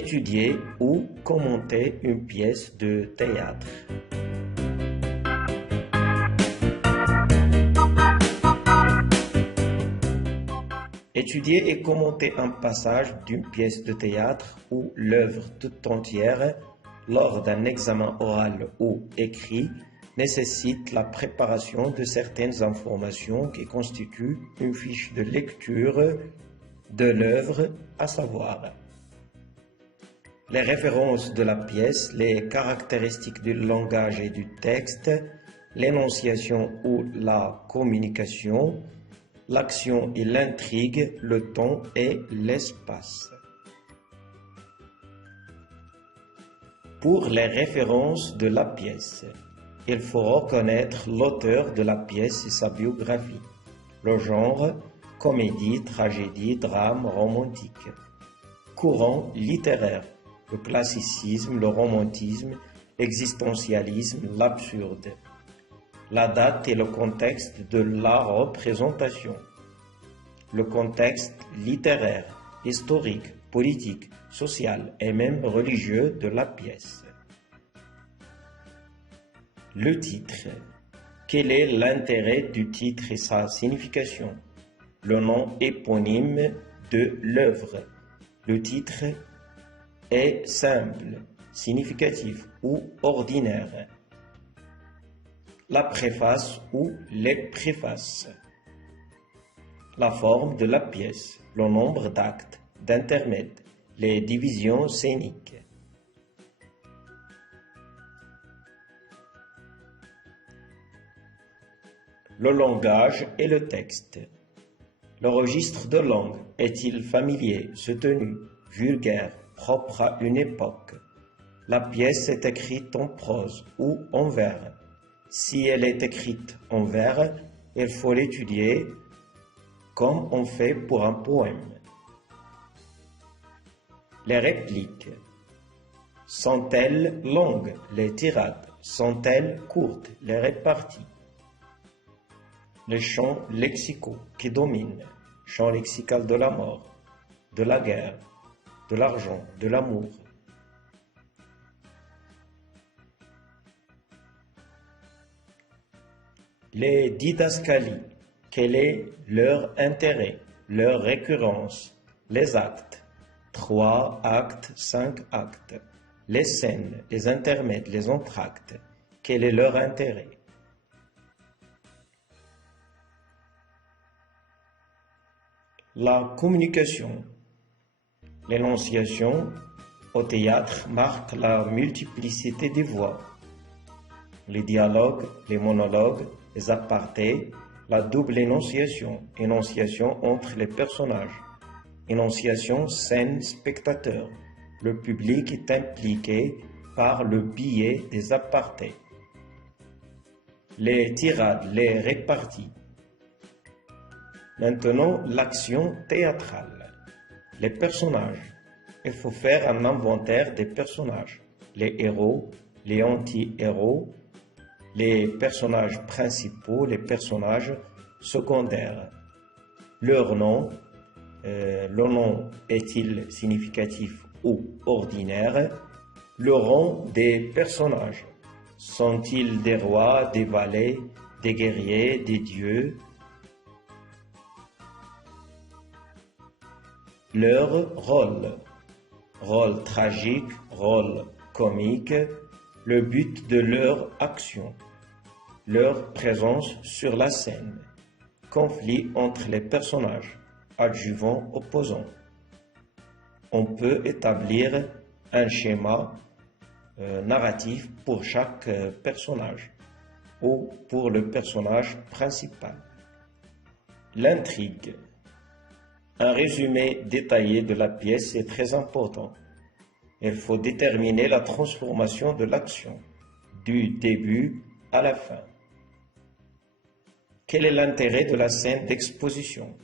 Étudier ou commenter une pièce de théâtre. Étudier et commenter un passage d'une pièce de théâtre ou l'œuvre toute entière lors d'un examen oral ou écrit nécessite la préparation de certaines informations qui constituent une fiche de lecture de l'œuvre, à savoir les références de la pièce, les caractéristiques du langage et du texte, l'énonciation ou la communication, l'action et l'intrigue, le temps et l'espace. Pour les références de la pièce, il faut reconnaître l'auteur de la pièce et sa biographie, le genre, comédie, tragédie, drame, romantique, courant littéraire, le classicisme, le romantisme, l'existentialisme, l'absurde, la date et le contexte de la représentation, le contexte littéraire, historique, politique, social et même religieux de la pièce. Le titre. Quel est l'intérêt du titre et sa signification? Le nom éponyme de l'œuvre. Le titre est simple, significatif ou ordinaire. La préface ou les préfaces. La forme de la pièce, le nombre d'actes, d'intermèdes, les divisions scéniques. Le langage et le texte. Le registre de langue est-il familier, soutenu, vulgaire, propre à une époque? La pièce est écrite en prose ou en vers. Si elle est écrite en vers, il faut l'étudier comme on fait pour un poème. Les répliques. Sont-elles longues, les tirades? Sont-elles courtes, les réparties? Les champs lexicaux qui dominent, champ lexical de la mort, de la guerre, de l'argent, de l'amour. Les didascalies, quel est leur intérêt, leur récurrence, les actes, 3 actes, 5 actes, les scènes, les intermèdes, les entr'actes, quel est leur intérêt? La communication. L'énonciation au théâtre marque la multiplicité des voix. Les dialogues, les monologues, les apartés, la double énonciation, énonciation entre les personnages, énonciation scène-spectateur. Le public est impliqué par le biais des apartés. Les tirades, les réparties. Maintenant, l'action théâtrale. Les personnages. Il faut faire un inventaire des personnages. Les héros, les anti-héros, les personnages principaux, les personnages secondaires. Leur nom, le nom est-il significatif ou ordinaire? Le rang des personnages. Sont-ils des rois, des valets, des guerriers, des dieux? Leur rôle. Rôle tragique, rôle comique, le but de leur action, leur présence sur la scène, conflit entre les personnages, adjuvants opposants. On peut établir un schéma narratif pour chaque personnage ou pour le personnage principal. L'intrigue. Un résumé détaillé de la pièce est très important. Il faut déterminer la transformation de l'action, du début à la fin. Quel est l'intérêt de la scène d'exposition?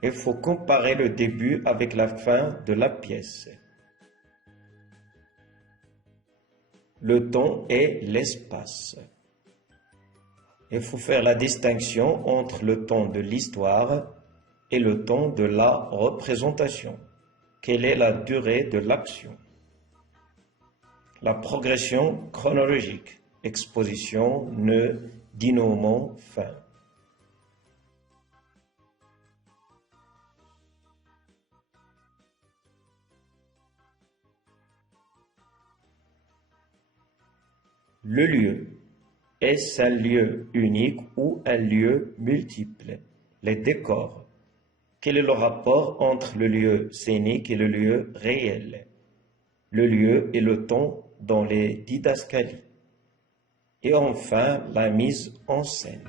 Il faut comparer le début avec la fin de la pièce. Le temps et l'espace. Il faut faire la distinction entre le temps de l'histoire et le temps de la représentation. Quelle est la durée de l'action? La progression chronologique. Exposition, nœud, dénouement, fin. Le lieu. Est-ce un lieu unique ou un lieu multiple? Les décors. Quel est le rapport entre le lieu scénique et le lieu réel? Le lieu et le temps dans les didascalies. Et enfin, la mise en scène.